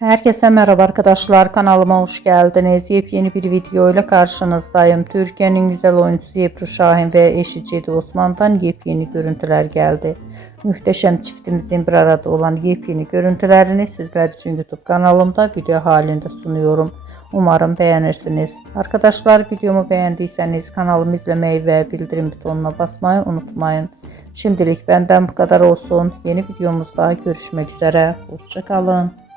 Herkese merhaba arkadaşlar, kanalıma hoş geldiniz. Yepyeni bir video ile karşınızdayım. Türkiye'nin güzel oyuncusu Ebru Şahin ve eşi Cedi Osman'dan yepyeni görüntüler geldi. Muhteşem çiftimizin bir arada olan yepyeni görüntülerini sizler için YouTube kanalımda video halinde sunuyorum. Umarım beğenirsiniz. Arkadaşlar, videomu beğendiyseniz kanalımı izlemeyi ve bildirim butonuna basmayı unutmayın. Şimdilik benden bu kadar olsun. Yeni videomuzda görüşmek üzere. Hoşça kalın.